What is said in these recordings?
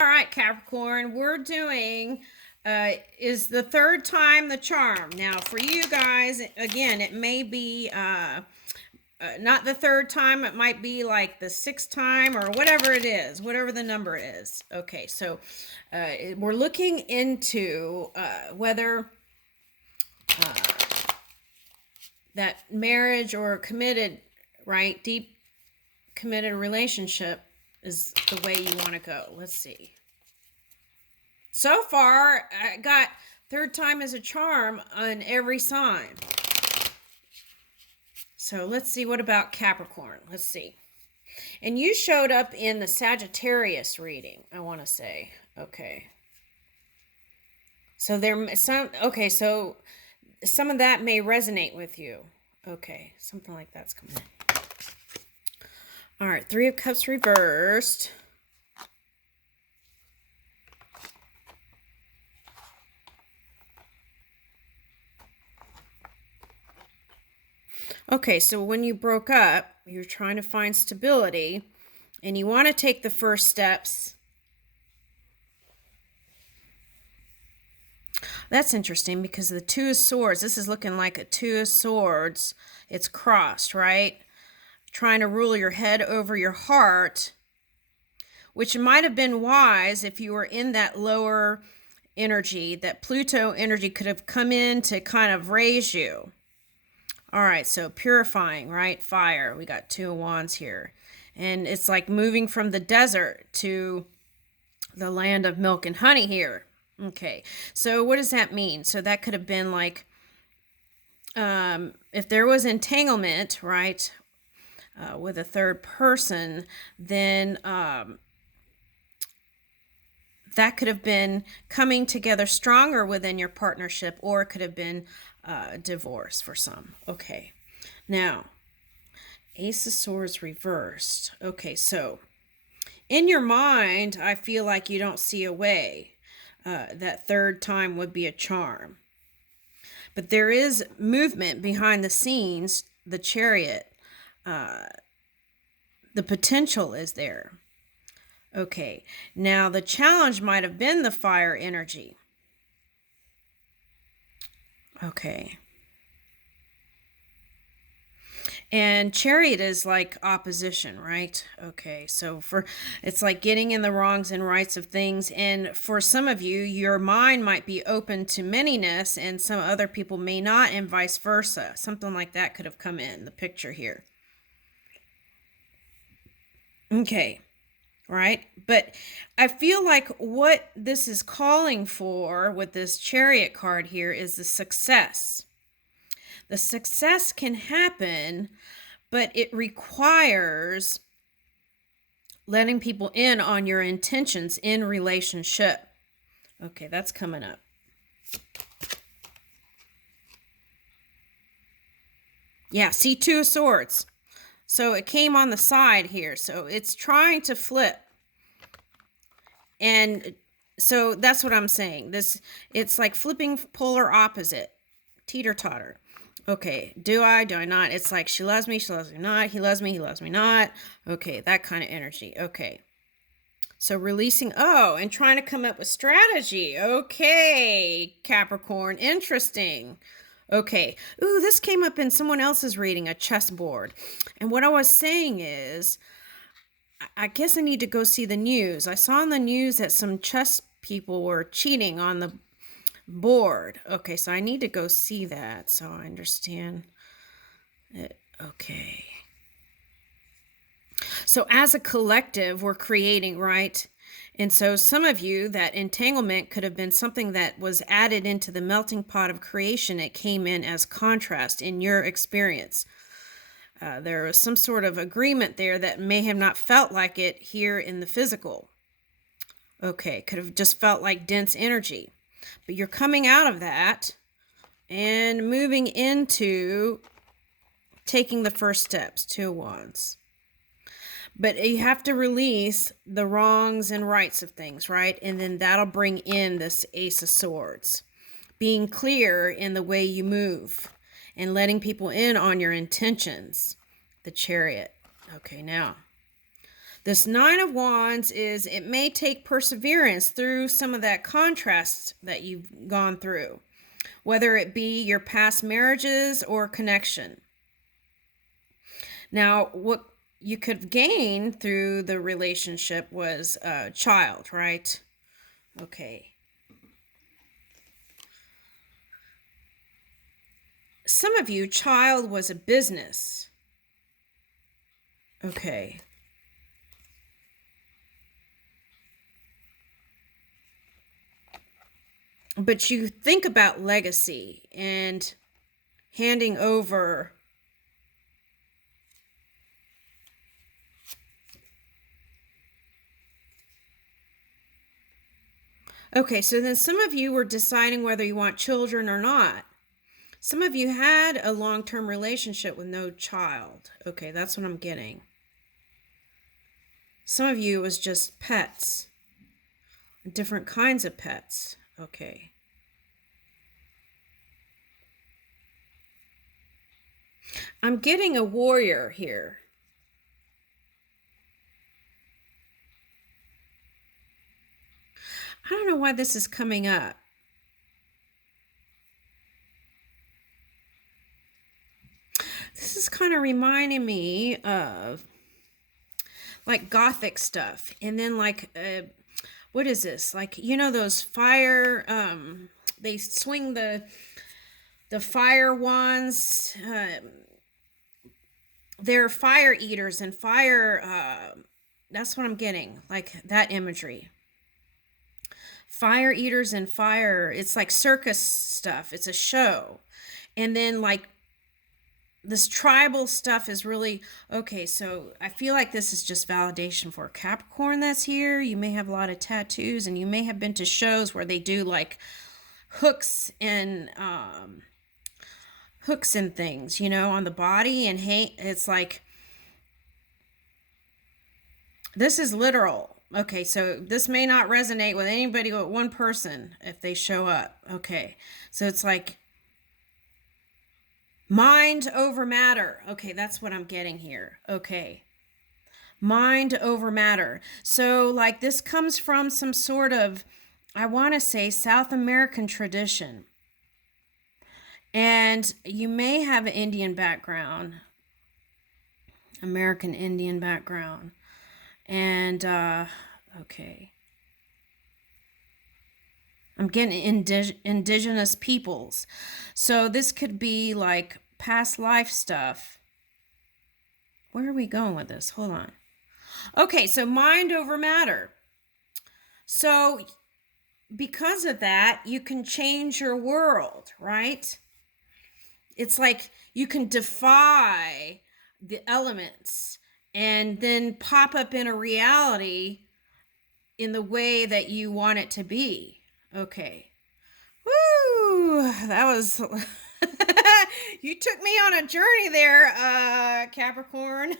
All right, Capricorn, we're doing is the third time the charm. Now, for you guys, again, it may be not the third time. It might be like the sixth time or whatever it is, whatever the number is. Okay, so we're looking into whether that marriage or committed, right, deep committed relationship is the way you want to go. Let's see. So far, I got third time as a charm on every sign. So let's see, what about Capricorn? Let's see. And you showed up in the Sagittarius reading, I want to say. Okay. So so some of that may resonate with you. Okay, something like that's coming in. All right, Three of Cups reversed. Okay, so when you broke up, you're trying to find stability, and you want to take the first steps. That's interesting because the Two of Swords, this is looking like a Two of Swords. It's crossed, right? Trying to rule your head over your heart, which might have been wise if you were in that lower energy. That Pluto energy could have come in to kind of raise you. All right, so purifying, right? Fire. We got Two of Wands here. And it's like moving from the desert to the land of milk and honey here. Okay, so what does that mean? So that could have been like, if there was entanglement, right, with a third person, then that could have been coming together stronger within your partnership, or it could have been divorce for some. Okay, now Ace of Swords reversed. Okay, so in your mind, I feel like you don't see a way. That third time would be a charm. But there is movement behind the scenes, the Chariot. The potential is there. Okay, now the challenge might have been the fire energy. Okay. And Chariot is like opposition, right? Okay, so it's like getting in the wrongs and rights of things. And for some of you, your mind might be open to manyness, and some other people may not, and vice versa. Something like that could have come in the picture here. Okay, right? But I feel like what this is calling for with this Chariot card here is the success. The success can happen, but it requires letting people in on your intentions in relationship. Okay, that's coming up. Yeah, see, Two of Swords. So it came on the side here. So it's trying to flip. And so that's what I'm saying. It's like flipping polar opposite. Teeter-totter. Okay, do I not? It's like she loves me not. He loves me not. Okay, that kind of energy. Okay. So releasing, and trying to come up with strategy. Okay, Capricorn, interesting. Okay. Ooh, this came up in someone else's reading, a chessboard. And what I was saying is, I guess I need to go see the news. I saw in the news that some chess people were cheating on the board. Okay, so I need to go see that so I understand it. Okay. So as a collective, we're creating, right? And so some of you, that entanglement could have been something that was added into the melting pot of creation. It came in as contrast in your experience. There was some sort of agreement there that may have not felt like it here in the physical. Okay, could have just felt like dense energy. But you're coming out of that and moving into taking the first steps, Two of Wands. But you have to release the wrongs and rights of things, right? And then that'll bring in this Ace of Swords. Being clear in the way you move and letting people in on your intentions. The Chariot. Okay, now This Nine of Wands is, it may take perseverance through some of that contrast that you've gone through, whether it be your past marriages or connection. Now, what you could gain through the relationship was a child, right? Okay. Some of you, child was a business. Okay. But you think about legacy and handing over. Okay, so then some of you were deciding whether you want children or not. Some of you had a long-term relationship with no child. Okay, that's what I'm getting. Some of you, it was just pets. Different kinds of pets. Okay. I'm getting a warrior here. I don't know why this is coming up. This is kind of reminding me of like gothic stuff. And then like, what is this? Like, you know, those fire, they swing the fire wands. They're fire eaters and fire, that's what I'm getting, like that imagery. Fire eaters and fire, it's like circus stuff. It's a show. And then like this tribal stuff is really, okay, so I feel like this is just validation for Capricorn that's here. You may have a lot of tattoos, and you may have been to shows where they do like hooks and things, you know, on the body, and hey, it's like, this is literal. Okay, so this may not resonate with anybody but one person if they show up. Okay, so it's like mind over matter. Okay, that's what I'm getting here. Okay, mind over matter. So like this comes from some sort of, I want to say, South American tradition. And you may have an Indian background, American Indian background. And, okay. I'm getting indigenous peoples. So this could be like past life stuff. Where are we going with this? Hold on. Okay, so mind over matter. So because of that, you can change your world, right? It's like you can defy the elements and then pop up in a reality in the way that you want it to be. Okay. Woo! That was... You took me on a journey there, Capricorn.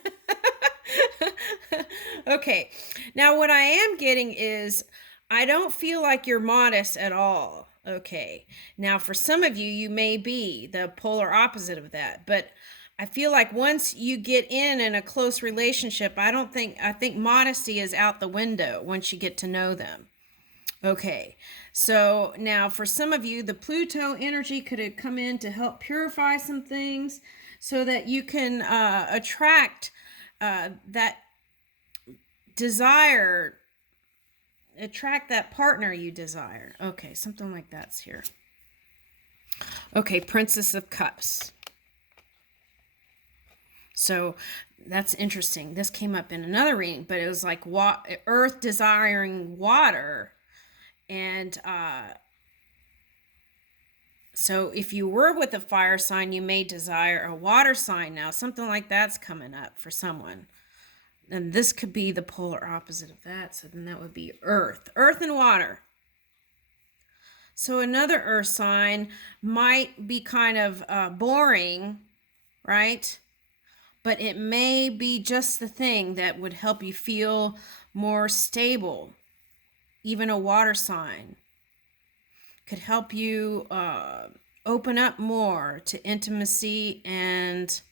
Okay. Now, what I am getting is I don't feel like you're modest at all. Okay. Now, for some of you, you may be the polar opposite of that. But I feel like once you get in a close relationship, I think modesty is out the window once you get to know them. Okay. So now for some of you, the Pluto energy could have come in to help purify some things so that you can attract that desire, attract that partner you desire. Okay, something like that's here. Okay, Princess of Cups. So that's interesting. This came up in another reading, but it was like earth desiring water. And so if you were with a fire sign, you may desire a water sign now. Something like that's coming up for someone. And this could be the polar opposite of that. So then that would be earth. Earth and water. So another earth sign might be kind of boring, right? But it may be just the thing that would help you feel more stable. Even a water sign could help you open up more to intimacy and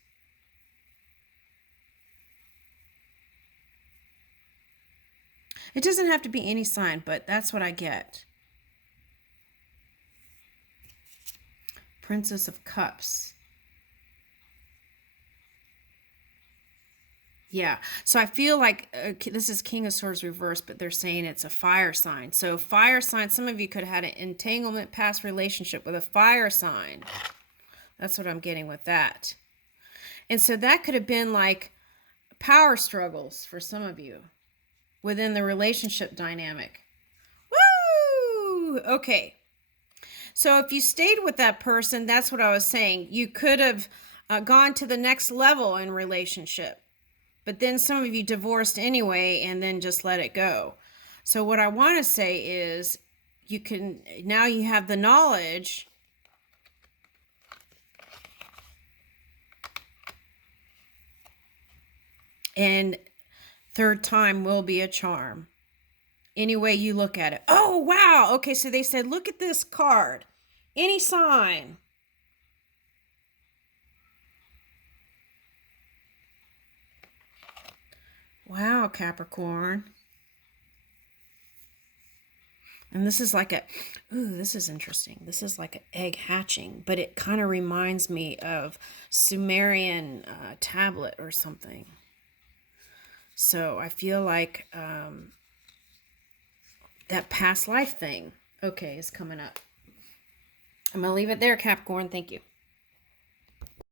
It doesn't have to be any sign, but that's what I get. Princess of Cups. Yeah. So I feel like this is King of Swords reversed, but they're saying it's a fire sign. So fire sign, some of you could have had an entanglement past relationship with a fire sign. That's what I'm getting with that. And so that could have been like power struggles for some of you within the relationship dynamic. Woo! Okay. So if you stayed with that person, that's what I was saying. You could have gone to the next level in relationship. But then some of you divorced anyway and then just let it go. So what I want to say is you can, now you have the knowledge and third time will be a charm. Any way you look at it. Oh, wow. Okay, so they said, look at this card. Any sign. Wow, Capricorn. And this is like a, ooh, this is interesting. This is like an egg hatching, but it kind of reminds me of Sumerian tablet or something. So I feel like that past life thing, okay, is coming up. I'm going to leave it there, Capricorn. Thank you.